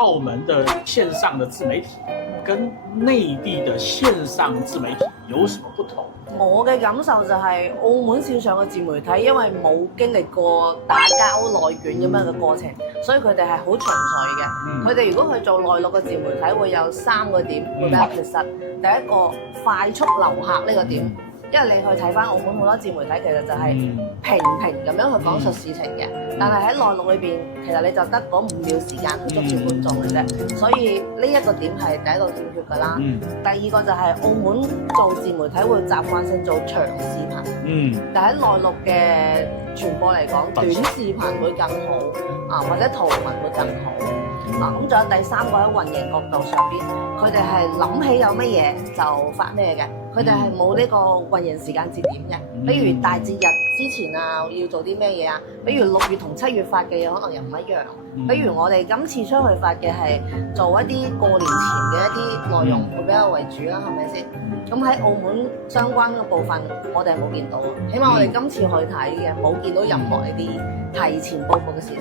澳門的線上的自媒體跟內地的線上自媒體有什麼不同？我嘅感受就係澳門線上嘅自媒體，因為冇經歷過打交內卷咁樣嘅過程，所以佢哋係好純粹嘅。佢哋如果去做內陸嘅自媒體，會有3個點會比較缺失。第一個快速留客呢個點。因為你去睇翻澳門好多自媒體，其實就係平咁樣去講述事情嘅，但係喺內陸裏邊，其實你就得嗰5秒時間去捉住觀眾嘅啫，所以呢一個點係第一個欠缺㗎啦。第二個就係澳門做自媒體會習慣性做長視頻，但喺內陸嘅傳播嚟講，短視頻會更好啊，或者圖文會更好。咁仲有第3個喺運營角度上邊，佢哋係諗起有乜嘢就發咩嘅。佢哋係冇呢個運營時間節點嘅，比如大節日之前啊要做啲咩嘢啊，比如6月同7月發嘅嘢可能又唔一樣，比如我哋今次出去發嘅係做一啲過年前嘅一啲內容會比較為主啦，係咪先？咁喺澳門相關嘅部分，我哋係冇見到，起碼我哋今次去睇嘅冇見到任何一啲提前報告嘅事情。